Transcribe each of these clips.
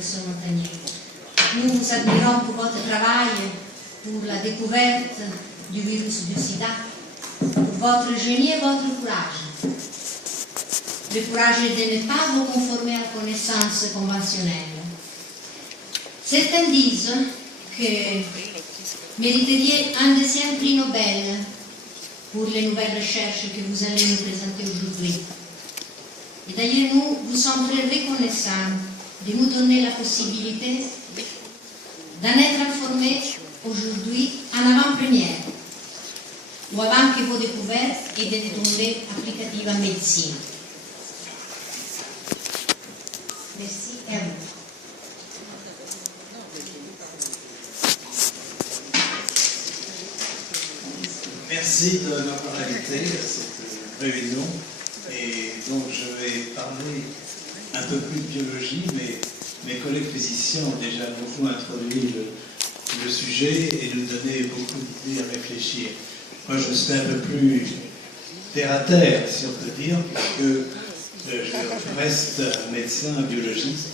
professeur Montagnier. Nous vous admirons pour votre travail, pour la découverte du virus du sida, pour votre génie et votre courage. Le courage de ne pas vous conformer à la connaissance conventionnelle. Certains disent que mériteriez un deuxième prix Nobel pour les nouvelles recherches que vous allez nous présenter aujourd'hui. Et d'ailleurs, nous vous sommes très reconnaissants de nous donner la possibilité d'en être informés aujourd'hui en avant-première, ou avant que vos découvertes aient été tombées applicatives en médecine. Merci et à vous. Merci de m'avoir invité à cette réunion. Et donc je vais parler un peu plus de biologie, mais mes collègues physiciens ont déjà beaucoup introduit le sujet et nous donné beaucoup d'idées à réfléchir. Moi je serai un peu plus terre à terre, si on peut dire, puisque je reste médecin, biologiste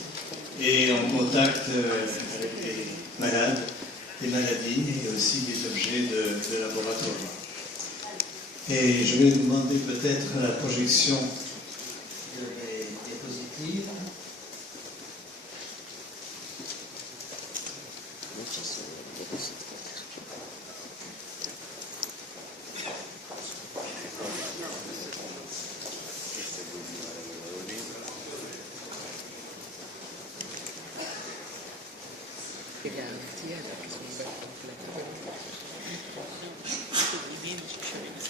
et en contact avec les malades, des maladies et aussi des objets de laboratoire. Et je vais vous demander peut-être la projection de mes diapositives.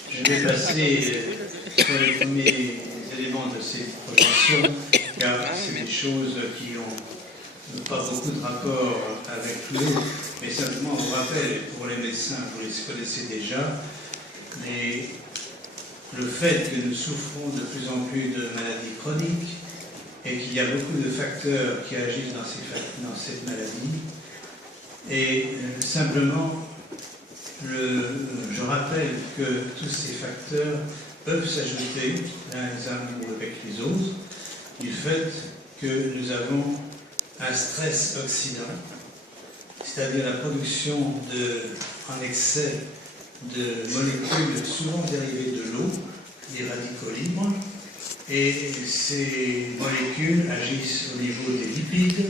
Je vais passer sur les premiers éléments de ces projections, car c'est des choses qui n'ont pas beaucoup de rapport avec l'eau, mais simplement on vous rappelle, pour les médecins, vous les connaissez déjà, le fait que nous souffrons de plus en plus de maladies chroniques et qu'il y a beaucoup de facteurs qui agissent dans cette maladie. Et simplement, je rappelle que tous ces facteurs peuvent s'ajouter les uns avec les autres du fait que nous avons un stress oxydant, c'est-à-dire la production en excès de molécules souvent dérivées de l'eau, des radicaux libres, et ces molécules agissent au niveau des lipides,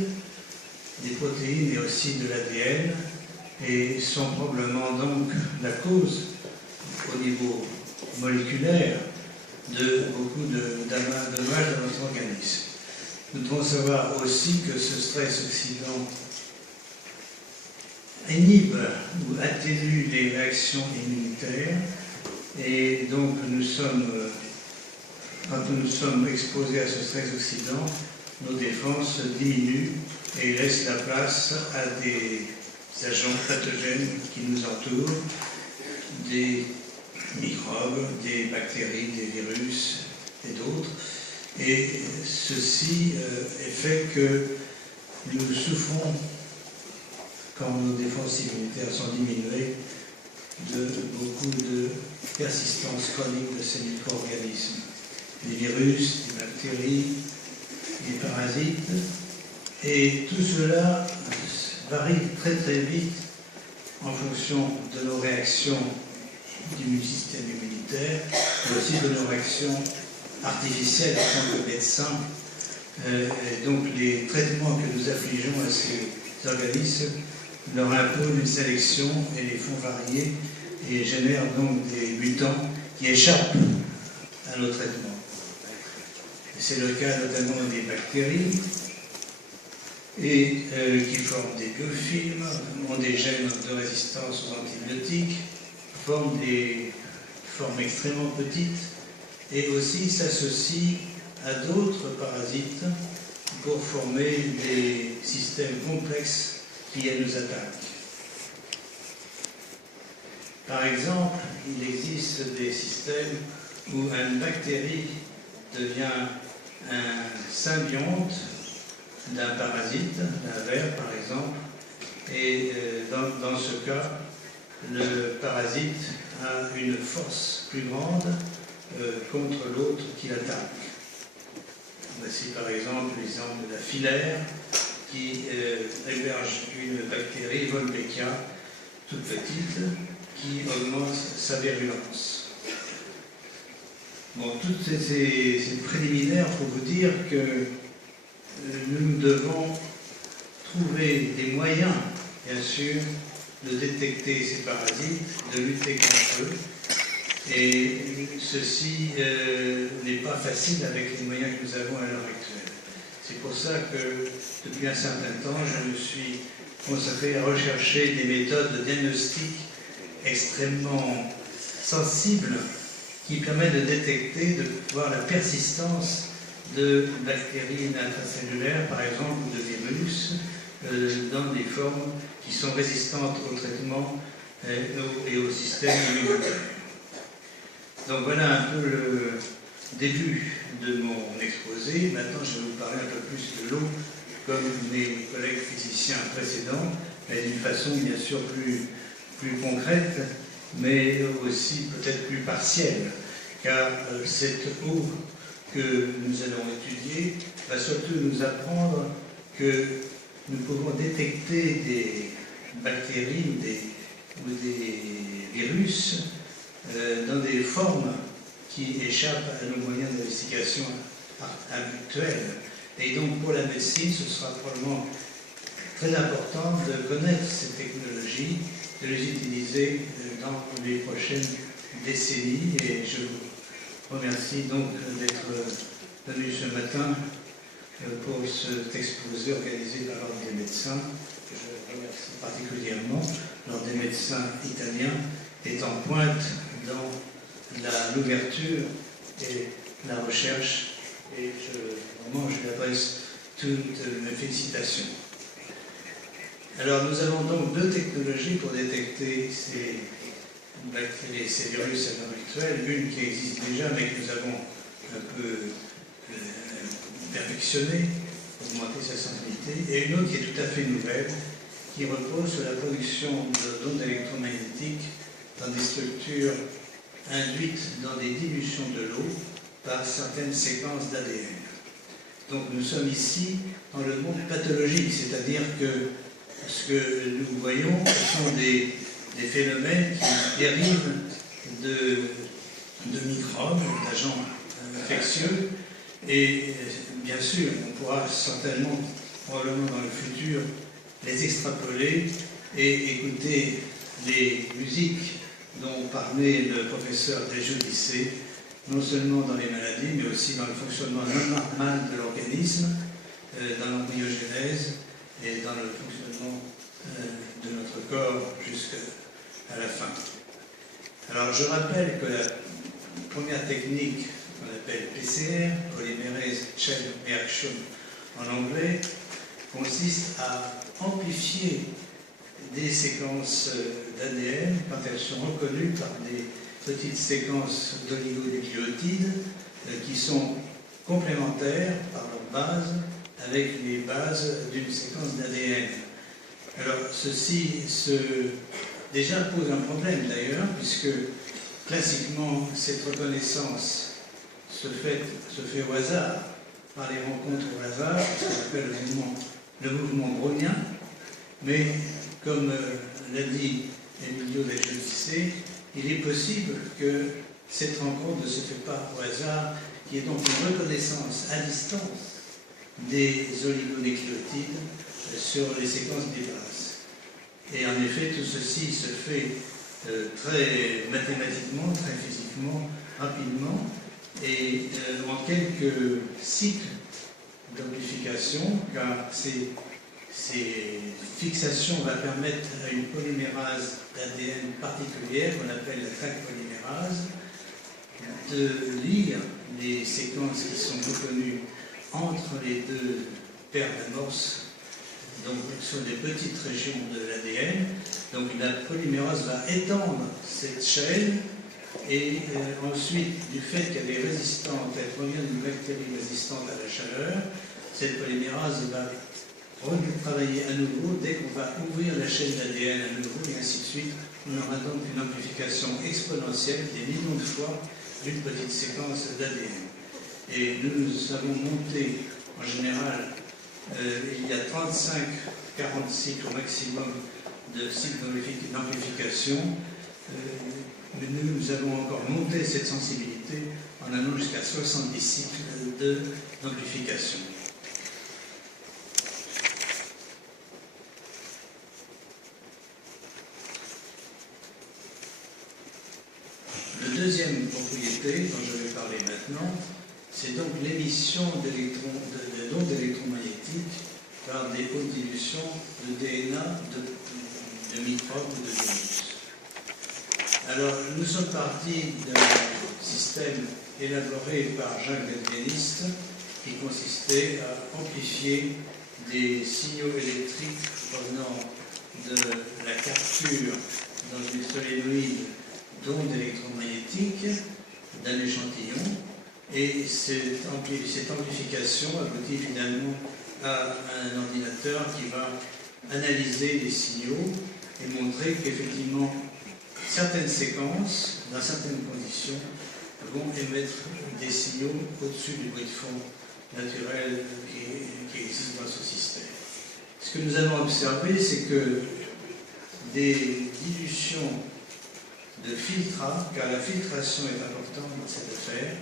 des protéines et aussi de l'ADN, et sont probablement donc la cause, au niveau moléculaire, de beaucoup de dommages dans notre organisme. Nous devons savoir aussi que ce stress oxydant inhibe ou atténue les réactions immunitaires, et donc quand nous sommes exposés à ce stress oxydant, nos défenses diminuent et laissent la place à des agents pathogènes qui nous entourent, des microbes, des bactéries, des virus et d'autres. Et ceci est fait que nous souffrons, quand nos défenses immunitaires sont diminuées, de beaucoup de persistance chronique de ces micro-organismes. Des virus, des bactéries, des parasites, et tout cela varie très très vite en fonction de nos réactions du système immunitaire, mais aussi de nos réactions artificielles en tant que médecins. Donc les traitements que nous affligeons à ces organismes leur imposent une sélection et les font varier et génèrent donc des mutants qui échappent à nos traitements. C'est le cas notamment des bactéries et qui forment des biofilms, ont des gènes de résistance aux antibiotiques, forment des formes extrêmement petites et aussi s'associent à d'autres parasites pour former des systèmes complexes qui nous attaquent. Par exemple, il existe des systèmes où une bactérie devient un symbionte d'un parasite, d'un ver par exemple, et dans ce cas, le parasite a une force plus grande contre l'autre qui l'attaque. Voici par exemple l'exemple de la filaire, qui héberge une bactérie, Wolbachia, toute petite, qui augmente sa virulence. Bon, toutes ces préliminaires pour vous dire que nous devons trouver des moyens, bien sûr, de détecter ces parasites, de lutter contre eux. Et ceci n'est pas facile avec les moyens que nous avons à l'heure actuelle. C'est pour ça que, depuis un certain temps, je me suis consacré à rechercher des méthodes de diagnostic extrêmement sensibles qui permettent de détecter, de voir la persistance de bactéries intracellulaires, par exemple, ou de virus, dans des formes qui sont résistantes au traitement et au système immunitaire. Donc voilà un peu le début de mon exposé. Maintenant, je vais vous parler un peu plus de l'eau, comme mes collègues physiciens précédents, mais d'une façon bien sûr plus concrète, mais aussi peut-être plus partielle, car cette eau que nous allons étudier va surtout nous apprendre que nous pouvons détecter des bactéries ou des virus dans des formes qui échappent à nos moyens d'investigation habituels. Et donc pour la médecine, ce sera probablement très important de connaître ces technologies, de les utiliser dans les prochaines décennies. Et je vous remercie donc d'être venu ce matin pour cet exposé organisé par l'Ordre des médecins. Je remercie particulièrement l'Ordre des médecins italiens est en pointe dans l'ouverture et la recherche, et vraiment je lui adresse toutes mes félicitations. Alors nous avons donc deux technologies pour détecter ces bactéries, ces virus à l'heure actuelle, une qui existe déjà mais que nous avons un peu perfectionnée, augmenté sa sensibilité, et une autre qui est tout à fait nouvelle, qui repose sur la production d'ondes électromagnétiques dans des structures induites dans des dilutions de l'eau par certaines séquences d'ADN. Donc nous sommes ici dans le monde pathologique, c'est-à-dire que ce que nous voyons, ce sont des phénomènes qui dérivent de microbes, d'agents infectieux, et bien sûr, on pourra certainement, probablement dans le futur, les extrapoler et écouter les musiques dont parlait le professeur Desjeux-Dissé, non seulement dans les maladies, mais aussi dans le fonctionnement non normal de l'organisme, dans l'embryogenèse et dans le fonctionnement de notre corps jusqu'à la fin. Alors je rappelle que la première technique qu'on appelle PCR, Polymerase Chain Reaction en anglais, consiste à amplifier des séquences d'ADN quand elles sont reconnues par des petites séquences d'oligonucléotides qui sont complémentaires par leur base avec les bases d'une séquence d'ADN. Alors ceci déjà pose un problème d'ailleurs, puisque classiquement cette reconnaissance se fait au hasard, par les rencontres au hasard, ce qu'on appelle le mouvement brownien, mais comme l'a dit Emilio Desjeux-Dissé, il est possible que cette rencontre ne se fait pas au hasard, qu'il y ait donc une reconnaissance à distance des oligonucléotides sur les séquences des bases. Et en effet, tout ceci se fait très mathématiquement, très physiquement, rapidement, et en quelques cycles d'amplification, car ces fixations vont permettre à une polymérase d'ADN particulière, qu'on appelle la traque polymérase, de lire les séquences qui sont reconnues entre les deux paires d'amorces, donc sur des petites régions de l'ADN. Donc la polymérase va étendre cette chaîne, et ensuite, du fait qu'elle est résistante, elle provient d'une bactérie résistante à la chaleur, cette polymérase va travailler à nouveau dès qu'on va ouvrir la chaîne d'ADN à nouveau, et ainsi de suite. On aura donc une amplification exponentielle des millions de fois d'une petite séquence d'ADN. Et nous avons monté en général il y a 35-40 cycles au maximum de cycles d'amplification. Mais nous avons encore monté cette sensibilité en allant jusqu'à 70 cycles d'amplification. La deuxième propriété dont je vais parler maintenant, c'est donc l'émission d'ondes électromagnétiques par des hautes dilutions de DNA, de microbes ou de virus. Alors, nous sommes partis d'un système élaboré par Jacques Delgeniste qui consistait à amplifier des signaux électriques provenant de la capture dans une solénoïde d'ondes électromagnétiques d'un échantillon, et cette amplification aboutit finalement à un ordinateur qui va analyser les signaux et montrer qu'effectivement certaines séquences, dans certaines conditions, vont émettre des signaux au-dessus du bruit de fond naturel qui existe dans ce système. Ce que nous avons observé, c'est que des dilutions de filtrat, car la filtration est importante dans cette affaire,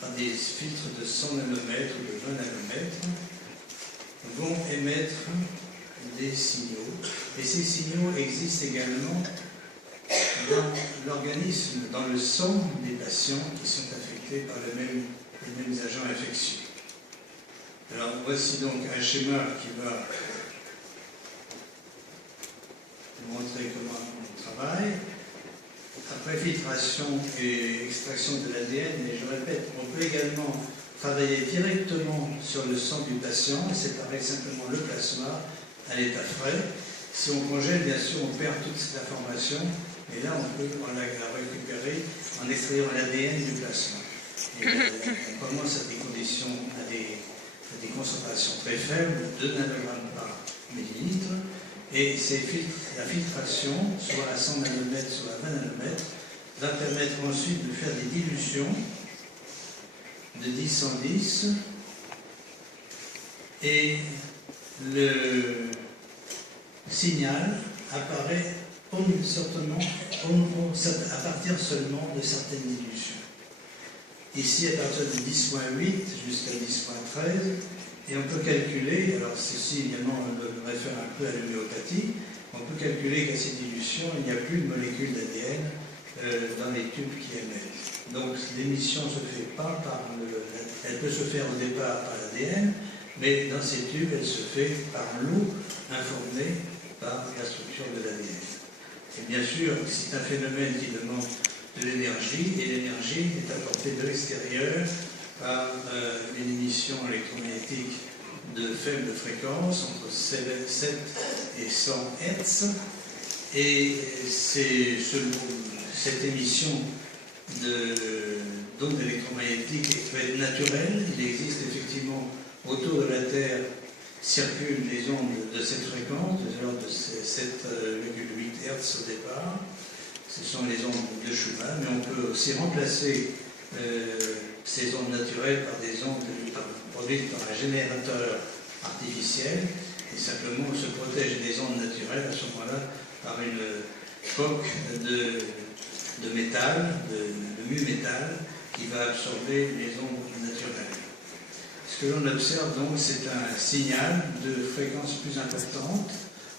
par des filtres de 100 nanomètres ou de 20 nanomètres, vont émettre des signaux. Et ces signaux existent également dans l'organisme, dans le sang des patients qui sont affectés par les mêmes agents infectieux. Alors voici donc un schéma qui va vous montrer comment on travaille. Après filtration et extraction de l'ADN, et je répète, on peut également travailler directement sur le sang du patient et séparer simplement le plasma à l'état frais. Si on congèle, bien sûr, on perd toute cette information, et là, on peut la récupérer en extrayant l'ADN du plasma. Et on commence à des conditions, à des concentrations très faibles, 2 nanogrammes par millilitre, et la filtration, soit à 100 nanomètres, soit à 20 nanomètres, va permettre ensuite de faire des dilutions de 10-110, et le signal apparaît à partir seulement de certaines dilutions. Ici, à partir de 10.8 jusqu'à 10.13, et on peut calculer, alors ceci évidemment me réfère un peu à l'homéopathie, on peut calculer qu'à ces dilutions, il n'y a plus de molécules d'ADN dans les tubes qui émettent. Donc l'émission se fait pas par elle peut se faire au départ par l'ADN, mais dans ces tubes, elle se fait par l'eau informée par la structure de l'ADN. Et bien sûr, c'est un phénomène qui demande de l'énergie, et l'énergie est apportée de l'extérieur par une émission électromagnétique de faible fréquence, entre 7 et 100 Hz, et c'est cette émission d'ondes électromagnétiques peut être naturelle. Il existe effectivement autour de la Terre circulent des ondes de cette fréquence, de l'ordre de 7,8 Hz au départ. Ce sont les ondes de Schumann, mais on peut aussi remplacer ces ondes naturelles par des ondes produites par un générateur artificiel, et simplement on se protège des ondes naturelles à ce moment-là par une coque de métal, de mu-métal, qui va absorber les ondes naturelles. Ce que l'on observe donc, c'est un signal de fréquence plus importante,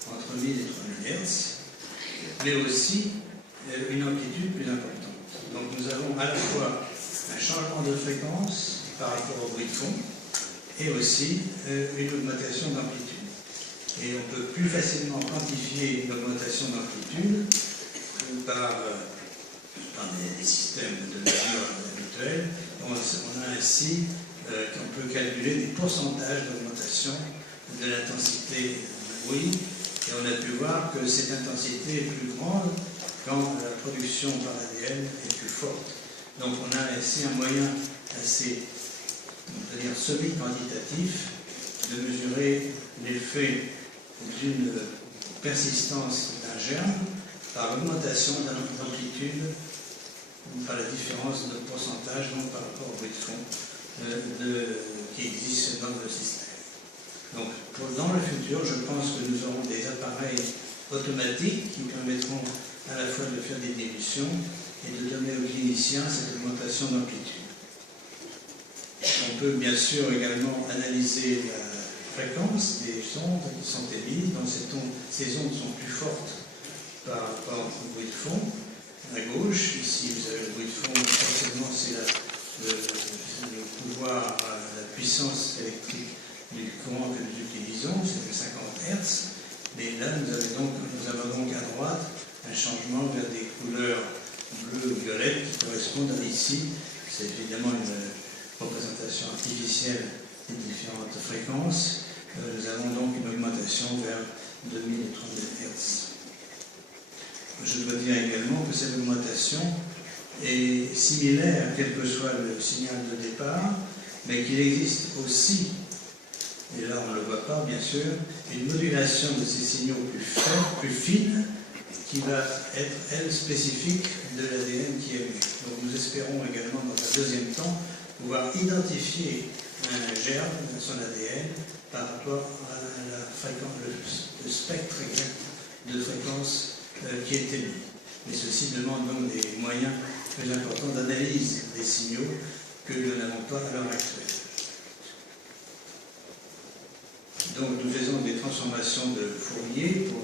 entre 1000 et 3000 Hz, mais aussi une amplitude plus importante. Donc nous avons à la fois un changement de fréquence par rapport au bruit de fond, et aussi une augmentation d'amplitude. Et on peut plus facilement quantifier une augmentation d'amplitude par des systèmes de mesure habituels. On a ainsi qu'on peut calculer des pourcentages d'augmentation de l'intensité du bruit, et on a pu voir que cette intensité est plus grande quand la production par ADN est plus forte. Donc on a ainsi un moyen assez, on peut dire, semi-quantitatif de mesurer l'effet d'une persistance d'un germe par l'augmentation d'amplitude ou par la différence de pourcentage, donc par rapport au bruit de fond qui existe dans le système. Donc, dans le futur, je pense que nous aurons des appareils automatiques qui permettront à la fois de faire des dilutions et de donner aux cliniciens cette augmentation d'amplitude. On peut bien sûr également analyser la fréquence des ondes qui sont émises. Donc ces ondes sont plus fortes par rapport au bruit de fond. À gauche, ici vous avez le bruit de fond, forcément c'est le pouvoir, la puissance électrique du courant que nous utilisons, c'est de 50 Hz. Mais là, nous avons donc à droite un changement vers des couleurs bleues ou violettes qui correspondent à ici. C'est évidemment une représentation artificielle des différentes fréquences. Nous avons donc une augmentation vers 2000 et 3000 Hz. Je dois dire également que cette augmentation est similaire, quel que soit le signal de départ, mais qu'il existe aussi, et là on ne le voit pas bien sûr, une modulation de ces signaux plus fine, qui va être, elle, spécifique de l'ADN qui est émis. Donc nous espérons également, dans un deuxième temps, pouvoir identifier un germe dans son ADN par rapport à la fréquence, le spectre exact de fréquence qui est émis. Mais ceci demande donc des moyens plus importants d'analyse des signaux que nous n'avons pas à l'heure actuelle. Donc nous faisons des transformations de Fourier pour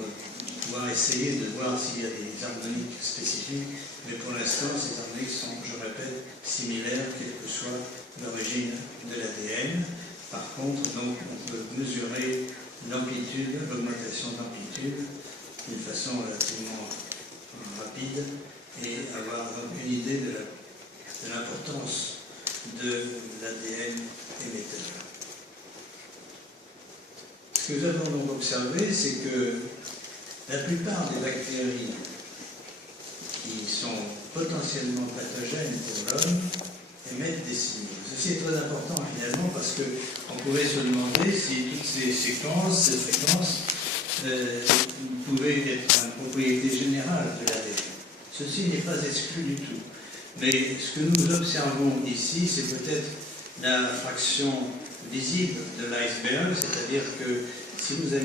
pouvoir essayer de voir s'il y a des harmoniques spécifiques, mais pour l'instant ces harmoniques sont, je répète, similaires quelle que soit l'origine de l'ADN. Par contre, donc, on peut mesurer l'amplitude, l'augmentation d'amplitude d'une façon relativement rapide et avoir donc une idée de l'importance de l'ADN émetteur. Ce que nous avons donc observé, c'est que la plupart des bactéries qui sont potentiellement pathogènes pour l'homme émettent des signaux. Ceci est très important finalement parce qu'on pourrait se demander si toutes ces séquences, ces fréquences pouvaient être une propriété générale de l'ADN. Ceci n'est pas exclu du tout. Mais ce que nous observons ici, c'est peut-être la fraction visible de l'iceberg, c'est-à-dire que si vous avez